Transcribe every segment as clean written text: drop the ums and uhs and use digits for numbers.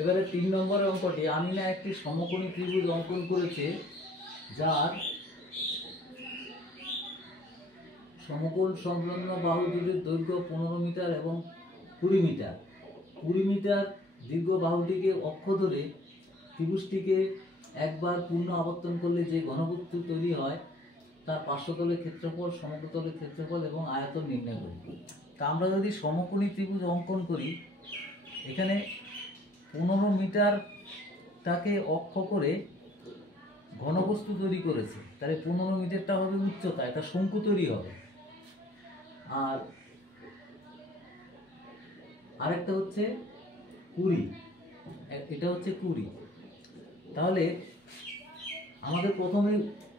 এবারে 3 নম্বরের অঙ্কটি, আমিনা একটি সমকোণী ত্রিভুজ অঙ্কন করেছে যার সমকোণ সংলগ্ন বাহু দুটির দৈর্ঘ্য 15 মিটার এবং 20 মিটার। 20 মিটার দীর্ঘ বাহুটিকে অক্ষ ধরে ত্রিভুজটিকে একবার পূর্ণ আবর্তন করলে যে ঘনবস্তু তৈরি হয় তার পার্শ্বতলের ক্ষেত্রফল, সমগ্রতলের ক্ষেত্রফল এবং আয়তন নির্ণয় করি। তা আমরা যদি সমকোণী ত্রিভুজ অঙ্কন করি, এখানে 15 মিটারটাকে অক্ষ করে ঘনবস্তু তৈরি করেছে, তাহলে 15 মিটারটা হবে উচ্চতা, এটা শঙ্কু তৈরি হবে। আর আরেকটা হচ্ছে 20, এটা হচ্ছে 20। তাহলে আমাদের প্রথমে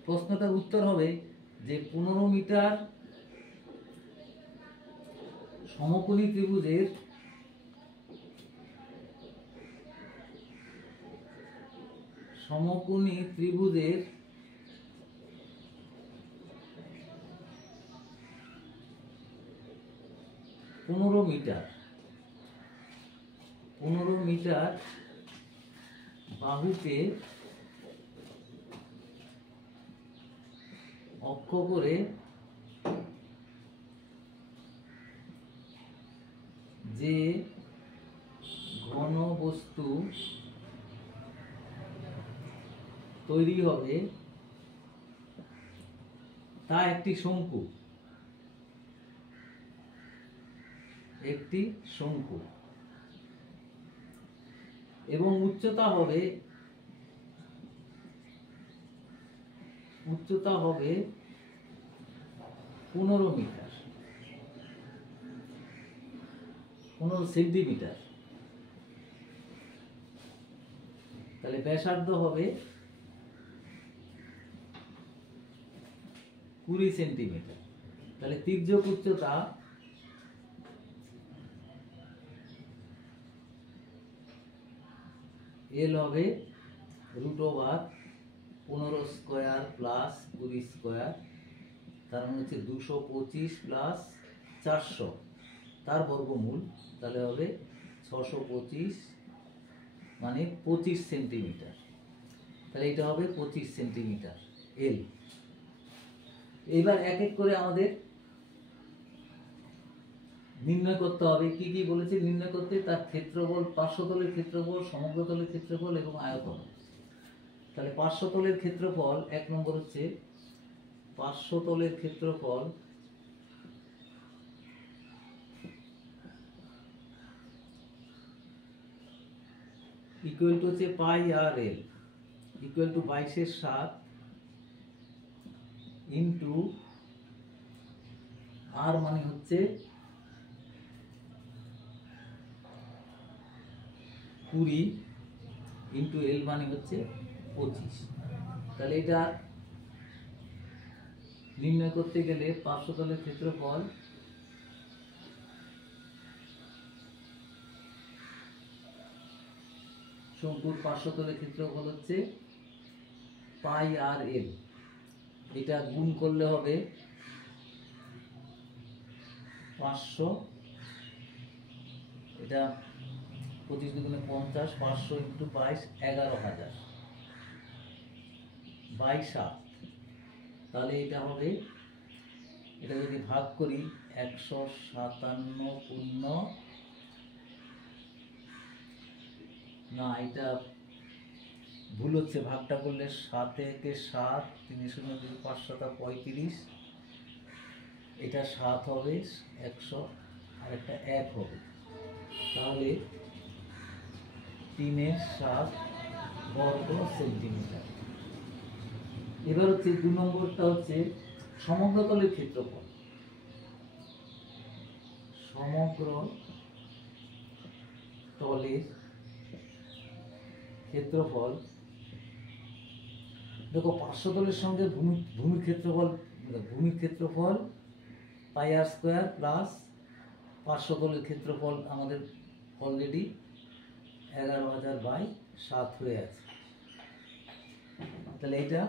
প্রশ্নটার উত্তর হবে যে 15 মিটার সমকোণী ত্রিভুজের পনেরো মিটার বাহুকে অক্ষ করে যে ঘনবস্তু তৈরি হবে তা একটি শঙ্কু। এবং উচ্চতা হবে 15 মিটার, 15 সেন্টিমিটার। তাহলে ব্যাসার্ধ হবে 20 সেন্টিমিটার। তাহলে তির্যক উচ্চতা এল হবে √15 স্কয়ার প্লাস 20 স্কয়ার, তার মানে হচ্ছে 225 প্লাস 400 তার বর্গমূল, তাহলে হবে 625 মানে 25 সেন্টিমিটার। তাহলে এটা হবে 25 সেন্টিমিটার এল। এবার এক এক করে আমাদের নির্ণয় করতে হবে। কি কি বলেছে নির্ণয় করতে? তার ক্ষেত্রফল, পার্শ্বতলের ক্ষেত্রফল, সমগ্রতলের ক্ষেত্রফল এবং আয়তন। তাহলে পার্শ্বতলের ক্ষেত্রফল 1 নম্বর হচ্ছে পার্শ্বতলের ক্ষেত্রফল ইকুয়াল টু হচ্ছে পাই আর এল ইকুয়াল টু 22/7 ইন্টু আর মানে হচ্ছে 20 ইন্টু এল মানে হচ্ছে 25। তাহলে এটা নির্ণয় করতে গেলে পার্শ্বতলের ক্ষেত্রফল শঙ্কুর পার্শ্বতলের ক্ষেত্রফল হচ্ছে পাই আর এল। এটা গুণ করলে হবে 500, এটা 25 দুগুণে 50, 500 ইন্টু 22 11,000 22/7। তাহলে এটা হবে, এটা যদি ভাগ করি 157 পূর্ণ না, এটা ভুল হচ্ছে, ভাগটা করলে 7 একে 7, 3 0 2 5 7 35, এটা 7 হবে 100 আর একটা 1 হবে, তাহলে 3/7 বর্গ সেন্টিমিটার। এবার হচ্ছে 2 নম্বরটা হচ্ছে সমগ্রতলের ক্ষেত্রফল। সমগ্রতলের ক্ষেত্রফল, দেখো পার্শ্বতলের সঙ্গে ভূমির ক্ষেত্রফল পাই আর স্কয়ার প্লাস পার্শ্বতলের ক্ষেত্রফল আমাদের অলরেডি 11,000/7 হয়ে আছে। তাহলে এইটা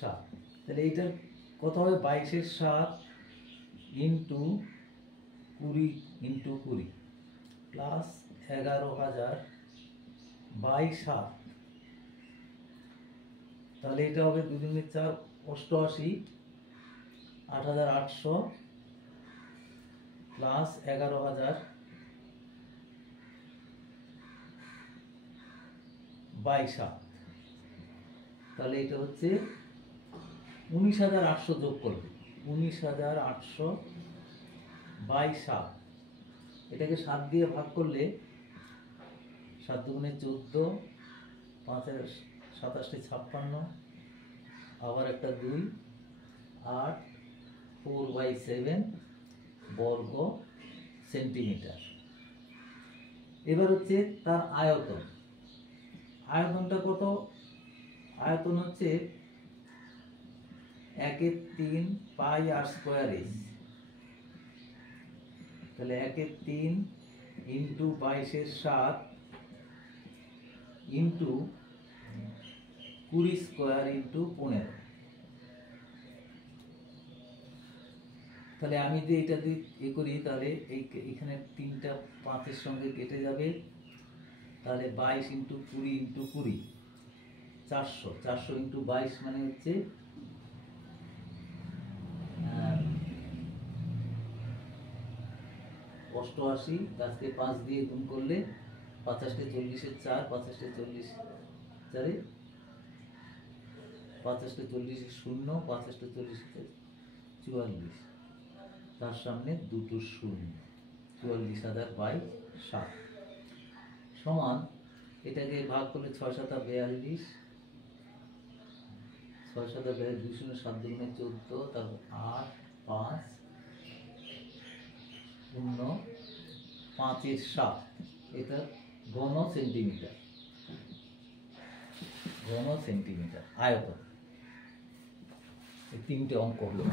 7, তাহলে এইটা কত হবে? 22/7 ইন্টু 20 ইন্টু 20 প্লাস 11,000 বাই 7, তাহলে এটা হবে 2 × 4 88, 8800 প্লাস 11000 বাই 7, তাহলে এটা হচ্ছে 19800 যোগ করবে, 19800 বাই 7, এটাকে 7 দিয়ে ভাগ করলে 7 দুগুণে 14, 5 এর 27 56, আবার একটা 2, 8, 4/7 বর্গ সেন্টিমিটার। এবার হচ্ছে তার আয়তন, আয়তনটা কত? আয়তন হচ্ছে 1/3 পাই আর স্কয়ার এস, তাহলে 1/3 ইন্টু 22/7 ইন্টু 20 স্কয়ার ইন্টু 15। তাহলে আমি যে এটা দিয়ে এ করি, তাহলে এখানে 3টা 5-এর সঙ্গে কেটে যাবে, তাহলে 22 ইন্টু 20 ইন্টু 20 400, 400 ইন্টু 22 মানে হচ্ছে 88, আজকে 5 দিয়ে গুণ করলে 50 40 4, 50 40 4, 50 40 0, 50 40 44, তার সামনে দুটো 0, 44,000 বাই 7 সমান, এটাকে ভাগ করলে 6 7 42, 6 7 42, 2 7 দুগুণে 14, তারপর 8 5 0 5/7, এটা ঘন সেন্টিমিটার, ঘন সেন্টিমিটার আয়তন। এই 3টে অঙ্ক হলো।